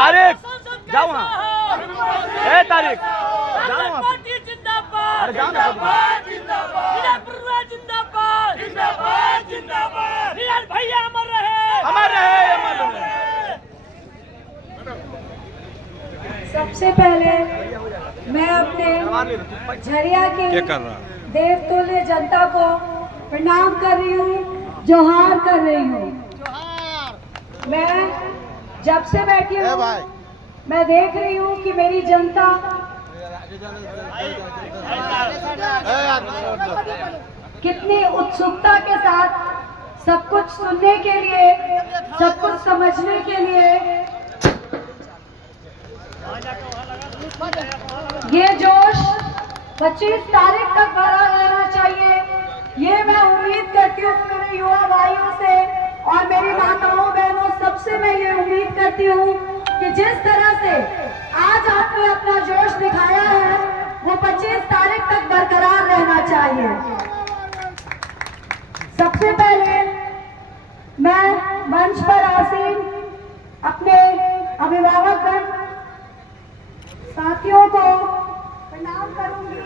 तारिक जाओ वहाँ। ए तारिक जाओ वहाँ। अरे जाओ ना। भैया अमर रहे, अमर रहे, अमर रहे। सबसे पहले मैं अपने झरिया की देवतुल्य जनता को प्रणाम कर रही हूँ, जोहार कर रही हूँ। मैं जब से बैठी हूँ मैं देख रही हूँ कि मेरी जनता कितनी उत्सुकता के साथ सब कुछ सुनने के लिए, सब कुछ समझने के लिए ये जोश 25 तारीख तक बना रहना चाहिए। ये मैं उम्मीद करती हूँ मेरे युवा भाइयों से और मेरी माताओं बहनों सबसे मैं ये उम्मीद करती हूँ कि जिस तरह से आज आपने अपना जोश दिखाया है वो 25 तारीख तक बरकरार रहना चाहिए। सबसे पहले मैं मंच पर आसीन अपने अभिभावक साथियों को प्रणाम करूंगी,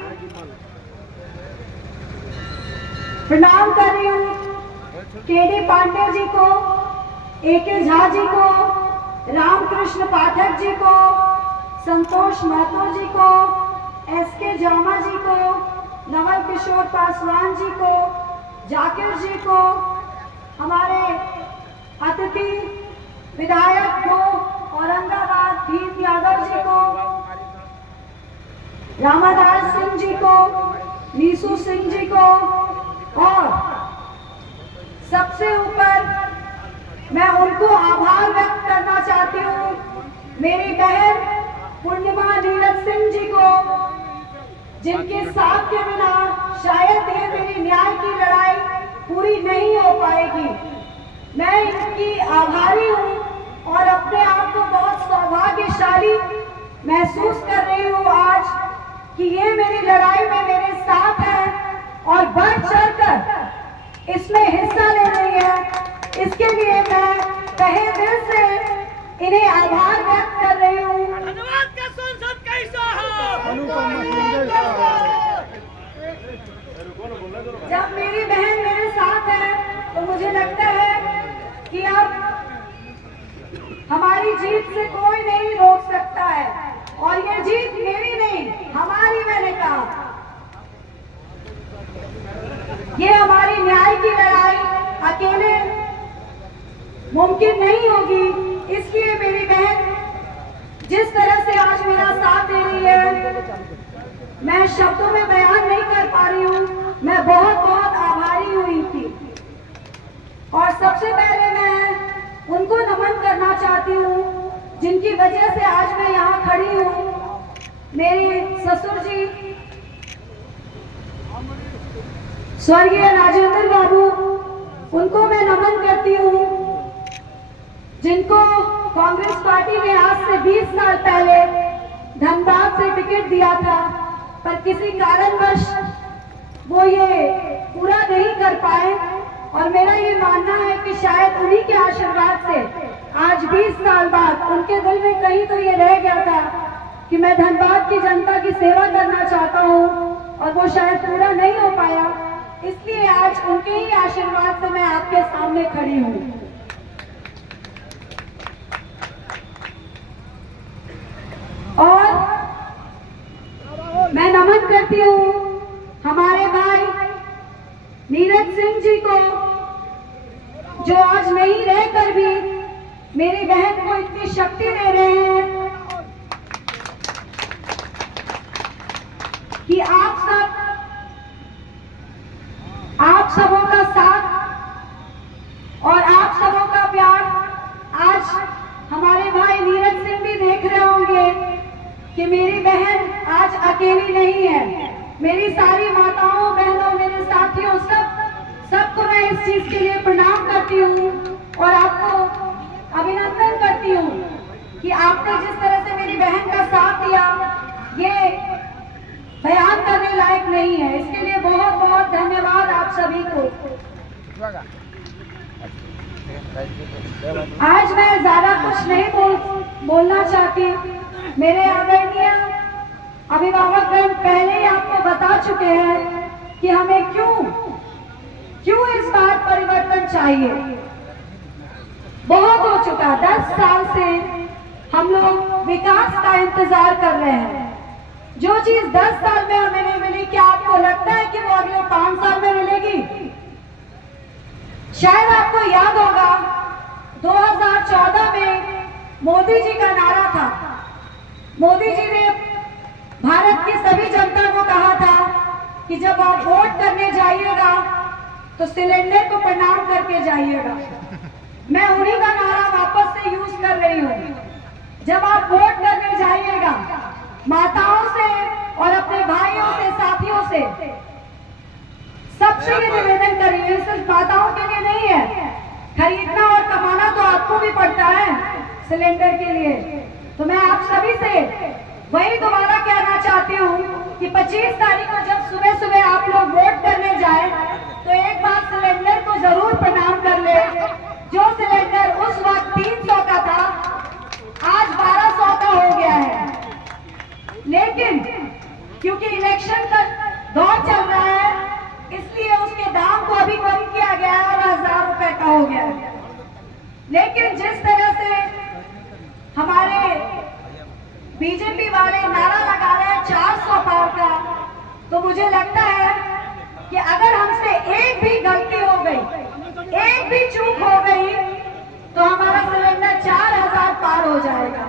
प्रणाम कर रही हूँ केडी पांडे जी को, एके झा जी को, रामकृष्ण पाठक जी को, संतोष महतो जी को, एसके जामा जी को, नवल किशोर पासवान जी को, जाकिर जी को, हमारे अतिथि विधायक को औरंगाबाद भीम यादव जी को, रामादास सिंह जी को, नीसू सिंह जी को और सबसे ऊपर मैं उनको आभार व्यक्त करना चाहती हूँ मेरी बहन पूर्णिमा नीरज सिंह जी को, जिनके साथ के बिना शायद ये मेरी न्याय की लड़ाई पूरी नहीं हो पाएगी। मैं इनकी आभारी हूँ और अपने आप को बहुत सौभाग्यशाली महसूस कर रही हूँ आज कि ये मेरी लड़ाई में मेरे साथ है और बढ़ चढ़कर इसमें हिस्सा ले रही है। इसके लिए मैं तहे दिल से इन्हें आभार व्यक्त कर रही हूँ। धन्यवाद का संसद कैसा है? जब मेरी बहन मेरे साथ है तो मुझे लगता है कि अब हमारी जीत से कोई नहीं रोक सकता है और ये जीत मेरी नहीं हमारी, मैंने कहा ये हमारी न्याय की लड़ाई अकेले मुमकिन नहीं होगी। इसलिए मेरी बहन जिस तरह से आज मेरा साथ दे रही है मैं शब्दों में बयान नहीं कर पा रही हूँ। मैं बहुत बहुत आभारी हुई थी और सबसे पहले मैं उनको नमन करना चाहती हूँ जिनकी वजह से आज मैं यहाँ खड़ी हूँ। मेरे ससुर जी स्वर्गीय राजेंद्र बाबू, उनको मैं नमन करती हूँ जिनको कांग्रेस पार्टी ने आज से 20 साल पहले धनबाद से टिकट दिया था, पर किसी कारणवश वो ये पूरा नहीं कर पाए और मेरा ये मानना है कि शायद उन्हीं के आशीर्वाद से आज 20 साल बाद उनके दिल में कहीं तो ये रह गया था कि मैं धनबाद की जनता की सेवा करना चाहता हूँ और वो शायद पूरा नहीं हो पाया। इसलिए आज उनके ही आशीर्वाद से मैं आपके सामने खड़ी हूँ। और मैं नमन करती हूँ हमारे भाई नीरज सिंह जी को जो आज नहीं रहकर भी मेरी बहन को इतनी शक्ति दे रहे हैं कि आप सबों का साथ और आप सबों का प्यार आज हमारे भाई नीरज सिंह भी देख रहे होंगे कि मेरी बहन आज अकेली नहीं है। मेरी सारी माताओं बहनों मेरे साथियों सबको मैं इस चीज के लिए प्रणाम करती हूँ और आपको अभिनंदन करती हूँ कि आपने जिस तरह से मेरी बहन का साथ दिया ये बयान करने लायक नहीं है। इसके लिए बहुत बहुत धन्यवाद आप सभी को। आज मैं ज्यादा कुछ नहीं बोलना चाहती। मेरे आदरणीय अभिभावकगण पहले ही आपको बता चुके हैं कि हमें क्यों इस बार परिवर्तन चाहिए। बहुत हो चुका, 10 साल से हम लोग विकास का इंतजार कर रहे हैं। जो चीज 10 साल में हमें नहीं मिली, क्या आपको लगता है कि वो अगले 5 साल में मिलेगी? शायद आपको याद होगा 2014 में मोदी जी का नारा था। मोदी जी ने भारत की सभी जनता को कहा था कि जब आप वोट करने जाइएगा तो सिलेंडर को प्रणाम करके जाइएगा। मैं उन्हीं का नारा वापस से यूज कर रही हूँ। जब आप वोट करने जाइएगा, माताओं से और अपने भाइयों से, साथियों से सबसे ये निवेदन करिए, सिर्फ माताओं के लिए नहीं है, खरीदना और कमाना तो आपको भी पड़ता है सिलेंडर के लिए। तो मैं आप सभी से वही दोबारा कहना चाहती हूँ कि 25 तारीख को जब सुबह सुबह आप लोग वोट करने जाए तो एक बार सिलेंडर को जरूर प्रणाम कर ले। जो सिलेंडर उस वक्त 300 का था, आज 1200 का हो गया है। लेकिन क्योंकि इलेक्शन का दौर चल रहा है, इसलिए उसके दाम को अभी कम किया गया है और 1000 रुपए का हो गया है। लेकिन जिस तरह से हमारे बीजेपी वाले नारा लगा रहे हैं 400 पार का, तो मुझे लगता है कि अगर हमसे एक भी गलती हो गई, एक भी चूक हो गई, तो हमारा सिलेंडर 4000 पार हो जाएगा।